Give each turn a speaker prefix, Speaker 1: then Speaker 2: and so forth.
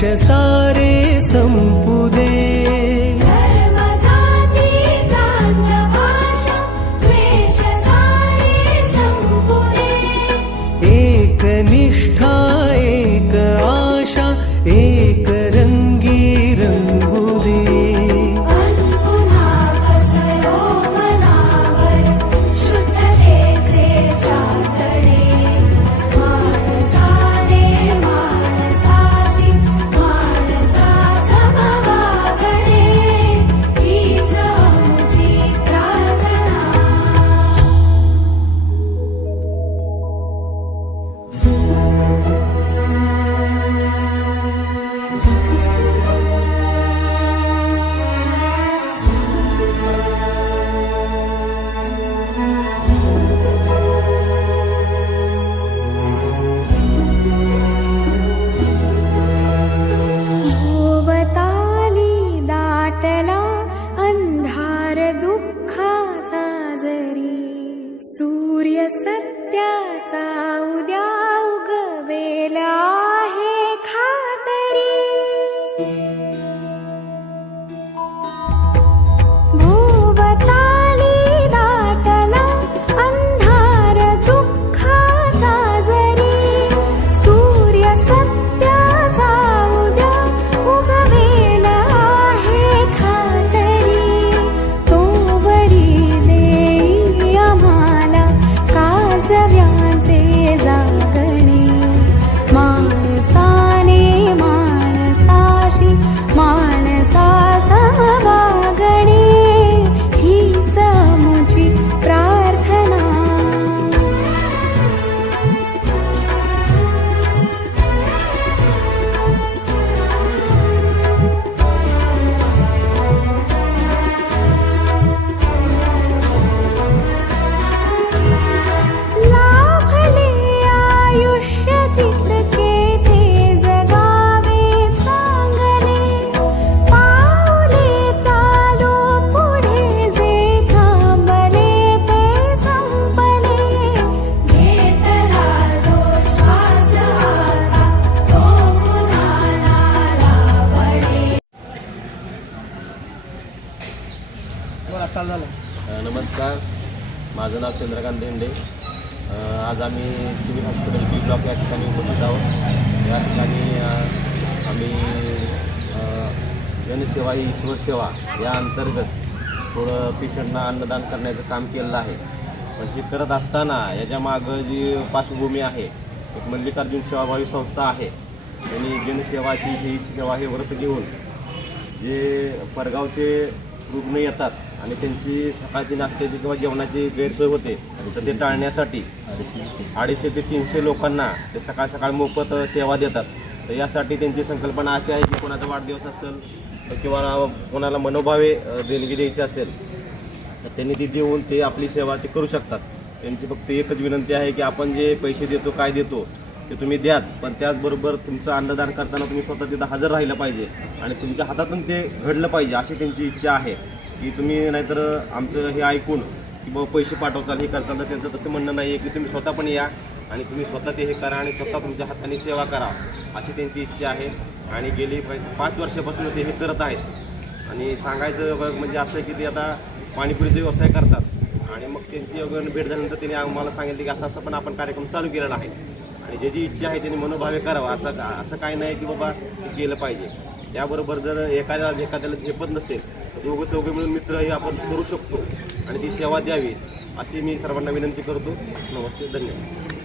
Speaker 1: सारे
Speaker 2: नमस्कार. माझं नाव चंद्रकांत धेंडे आज आम्ही सिव्हिल हॉस्पिटल बी ब्लॉक या ठिकाणी उपस्थित आहोत. या ठिकाणी आम्ही जनसेवा ही ईश्वर सेवा या अंतर्गत थोडं पेशंटना अन्नदान करण्याचं काम केलेलं आहे. पण हे करत असताना याच्या मागं जी पार्श्वभूमी आहे एक मल्लिकार्जुन सेवाभावी संस्था आहे. त्यांनी जनसेवाची ही सेवा हे व्रत घेऊन जे परगावचे रुग्ण येतात आणि त्यांची सकाळची नाश्त्याची किंवा जेवणाची गैरसोय होते तर ते टाळण्यासाठी अडीचशे ते तीनशे लोकांना ते सकाळ सकाळ मोफत सेवा देतात. तर यासाठी त्यांची संकल्पना अशी आहे की कोणाचा वाढदिवस असेल किंवा कोणाला मनोभावे देणगी द्यायची असेल तर त्यांनी ती देऊन ते आपली सेवा ते करू शकतात. त्यांची फक्त एकच विनंती आहे की आपण जे पैसे देतो काय देतो ते तुम्ही द्याच. पण त्याचबरोबर तुमचं अन्नदान करताना तुम्ही स्वतः तिथं हजर राहिलं पाहिजे आणि तुमच्या हातातून ते घडलं पाहिजे अशी त्यांची इच्छा आहे. की तुम्ही नाहीतर आमचं हे ऐकून की बाबा पैसे पाठवताल हे करताल तर त्यांचं तसं म्हणणं नाही आहे की तुम्ही स्वतः पण या आणि तुम्ही स्वतः ते हे करा आणि स्वतः तुमच्या हाताने सेवा करा अशी त्यांची इच्छा आहे. आणि गेली पाच- पाच वर्षापासून ते हे करत आहेत. आणि सांगायचं म्हणजे असं की ते आता पाणीपुरीचा व्यवसाय करतात. आणि मग त्यांची वगैरे भेट झाल्यानंतर त्यांनी आम्हाला सांगितलं की असं असं पण आपण कार्यक्रम चालू केलेला आहे. आणि ज्याची इच्छा आहे त्यांनी मनोभावे करावा. असं का- असं काही नाही की बाबा केलं पाहिजे. त्याबरोबर जर एखाद्या एखाद्याला झेपत नसेल तर दोघं चौघे मिळून मित्र हे आपण करू शकतो. आणि ती सेवा द्यावी अशी मी सर्वांना विनंती करतो. नमस्ते धन्यवाद.